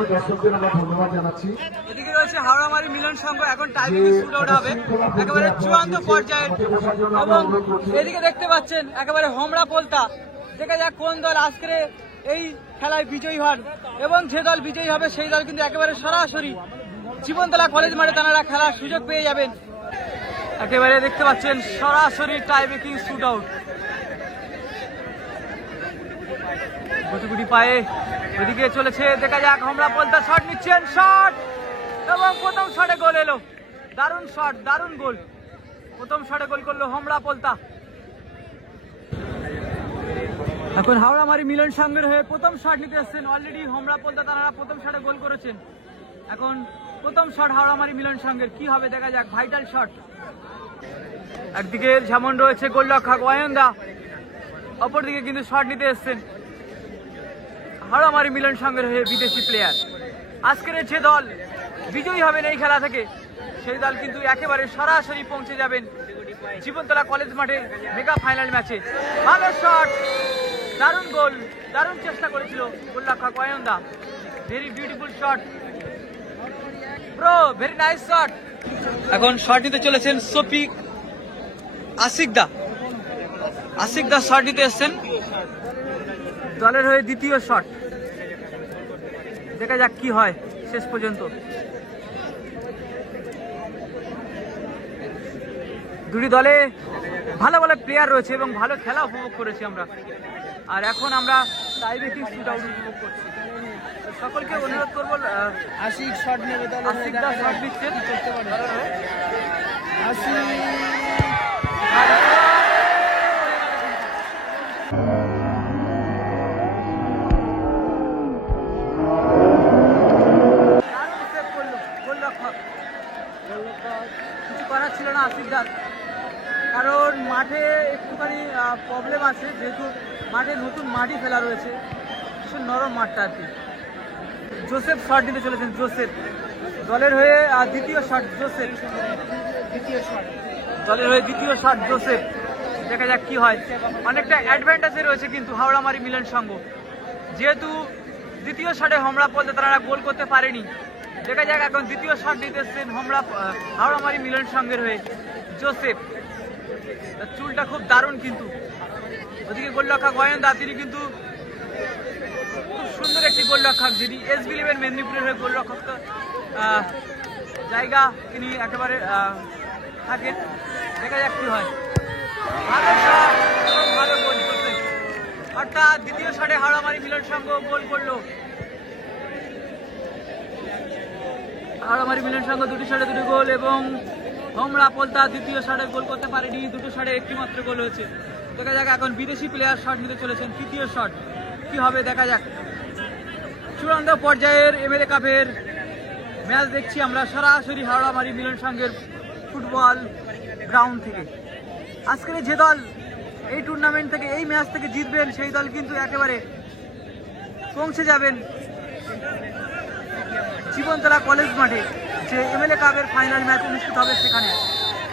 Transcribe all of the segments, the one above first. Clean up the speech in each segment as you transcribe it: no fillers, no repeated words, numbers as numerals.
সকল দর্শকদের আমরা ধন্যবাদ জানাচ্ছি। এদিকে রয়েছে হাওড়ামারি মিলন সংঘ, এখন টাইব্রেকিং শুট আউট হবে একেবারে চূড়ান্ত পর্যায়ের। এবং এদিকে দেখতে পাচ্ছেন একেবারে হোমরা পোলতা। দেখা যাক কোন দল আজকে এই খেলায় বিজয়ী হন, এবং যে দল বিজয়ী হবে সেই দল কিন্তু একেবারে সরাসরি জীবনতলা কলেজ মাঠে তারা খেলার সুযোগ পেয়ে যাবেন। একেবারে দেখতে পাচ্ছেন সরাসরি টাইব্রেকিং শুট আউট। গুটি পায়ে ওদিকে চলেছে, দেখা যাক হোমরা পোলতা শট নিচ্ছেন, শট এবং প্রথম শটে গোল এলো। দারুণ শট, দারুণ গোল। প্রথম শটে গোল করলো হোমরা পোলতা। এখন হাওড়ামারি মিলন সংঘের হয়ে প্রথম শট নিতে এসছেন। অলরেডি হোমরা পোলতা তারা প্রথম শটে গোল করেছেন। এখন প্রথম শট হাওড়ামারি মিলন সংঘের কি হবে দেখা যাক। Vital shot. একদিকে যেমন রয়েছে গোলরক্ষক অয়নদা, অপরদিকে কিন্তু শট নিতে এসছেন হাওড়ামারি মিলন সংঘের হয়ে বিদেশি প্লেয়ার। আজকের যে দল বিজয়ী হবেন এই খেলা থেকে সেই দল কিন্তু একেবারে সরাসরি পৌঁছে যাবেন জীবনতলা কলেজ মাঠে মেগা ফাইনাল ম্যাচে। ভালো শট, দারুণ গোল, দারুণ চেষ্টা করেছিল গোলরক্ষক অয়নদা। Very beautiful shot bro, very nice shot. এখন শট নিতে চলেছেন শফিক আশিকদা। আশিকদা শট নিতে এসছেন দলের হয়ে দ্বিতীয় শট। দেখা যাক কি হয় শেষ পর্যন্ত। দুটি দলে ভালো ভালো প্লেয়ার রয়েছে এবং ভালো খেলা উপভোগ করেছি আমরা। আর এখন আমরা টাইব্রেকিং শুট আউট উপভোগ করছি। সকলকে অনুরোধ করবো আশিক শট নেবে, আশিকদা শট দিচ্ছেন। কিছু করার ছিল না আশিকদার, কারণ মাঠে একটুখানি প্রবলেম আছে, যেহেতু মাঠে নতুন মাটি ফেলা রয়েছে, ভীষণ নরম মাঠটা আর কি। জোসেফ শট দিতে চলেছেন, জোসেফ দলের হয়ে দ্বিতীয় শট। জোসেফ দলের হয়ে দ্বিতীয় শট জোসেফ। দেখা যাক কি হয়। অনেকটা অ্যাডভান্টেজে রয়েছে কিন্তু হাওড়ামারি মিলন সংঘ, যেহেতু দ্বিতীয় শটে হোমরা পোলতা তারা গোল করতে পারেনি। দেখা যাক এখন দ্বিতীয় শট দিতেছেন হাওড়ামারি মিলন সংঘের হয়ে জোসেফ। চুলটা খুব দারুণ কিন্তু। ওদিকে গোলরক্ষক অয়নদা, তিনি কিন্তু খুব সুন্দর একটি গোলরক্ষক, যিনি SB11 মেদিনীপুরের হয়ে গোলরক্ষক জায়গা তিনি একেবারে থাকেন। দেখা যাক কি হয়। ভালো শট এবং ভালো গোল করতেন, অর্থাৎ দ্বিতীয় শটে হাওড়ামারি মিলন সংঘ গোল করলো। হাওড়ামারি মিলন সংঘ দুটি শটে দুটি গোল, এবং হোমরা পোলতা দ্বিতীয় শটে গোল করতে পারেনি। দুটো শটে একটি মাত্র গোল হয়েছে। দেখা যাক এখন বিদেশি প্লেয়ার শট নিতে চলেছেন, তৃতীয় শট কি হবে দেখা যাক। চূড়ান্ত পর্যায়ের MLA কাপের ম্যাচ দেখছি আমরা সরাসরি হাওড়ামারি মিলন সংঘের ফুটবল গ্রাউন্ড থেকে। আজকের যে দল এই টুর্নামেন্ট থেকে, এই ম্যাচ থেকে জিতবেন সেই দল কিন্তু একেবারে পৌঁছে যাবেন জীবনতলা কলেজ মাঠে, যে MLA কাপের ফাইনাল ম্যাচ অনুষ্ঠিত হবে সেখানে।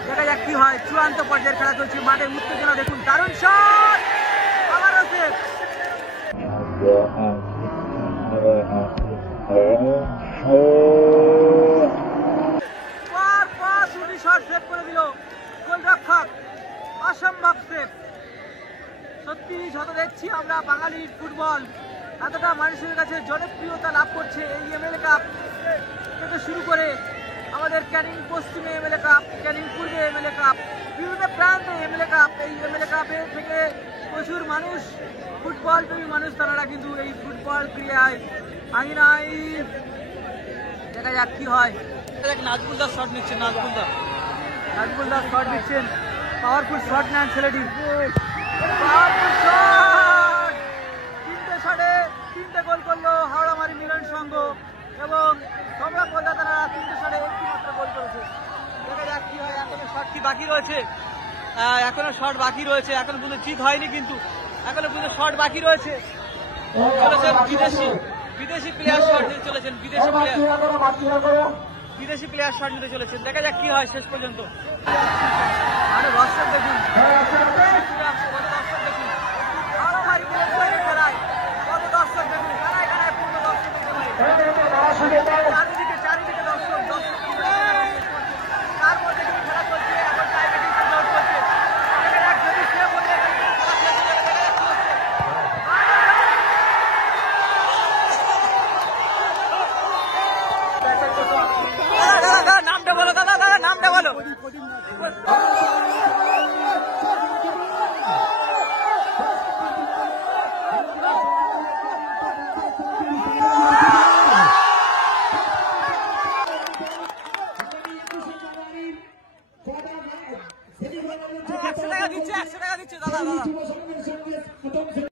দেখা যাক কি হয়। চূড়ান্ত পর্যায়ের খেলা চলছে, মাঠের উত্তেজনা দেখুন। দারুণ শট, আবারও সেভ। দুটি শট সেভ করে দিল গোলরক্ষক, অসম্ভব সেভ। সত্যি যত দেখছি আমরা বাঙালির ফুটবল এতটা মানুষের কাছে জনপ্রিয়তা লাভ করছে, এই MLA কাপ থেকে শুরু করে আমাদের ক্যানিং পশ্চিমে MLA কাপ, ক্যানিং পূর্বে MLA কাপ, বিভিন্ন প্রান্তে MLA কাপ। এই MLA কাপে থেকে প্রচুর মানুষ, ফুটবল প্রেমী মানুষ, তারা কিন্তু এই ফুটবল ক্রীড়ায় আঙিনায়। দেখা যাক কি হয়। নাজবুলদার শট নিচ্ছেন, নাজবুলদার শট নিচ্ছেন। পাওয়ারফুল শট নেন ছেলেটি, পাওয়ারফুল শট। তিনটে শটে তিনটে গোল করলো হাওড়ামারি মিলন সংঘ, এবং হোমরা পোলতা তারা তিনটে শটে একটি মাত্র গোল করেছে। দেখা যাক কি হয়। এখনো শট কি বাকি রয়েছে, এখনো শট বাকি রয়েছে, এখনো পর্যন্ত জিত হয়নি, কিন্তু এখনো পর্যন্ত শট বাকি রয়েছে। বিদেশি প্লেয়ার শট নিতে চলেছেন, বিদেশি প্লেয়ার শট নিতে চলেছেন। দেখা যাক কি হয় শেষ পর্যন্ত। আরে দর্শক দেখুন, কত দর্শক দেখুন, হাওড়ামারি মিলন সংঘের খেলায় কত দর্শক দেখুন, কানায় কানায় পূর্ণ দর্শক দেখতে পাই। চারিদিকে চারিদিকে দর্শক দর্শক তার মধ্যে কিন্তু খেলা চলছে এখন টাইমেটিং আউট করছে এখানে এক যদি সেভ হয়ে যায় নামটা বলো দাদা নামটা বলো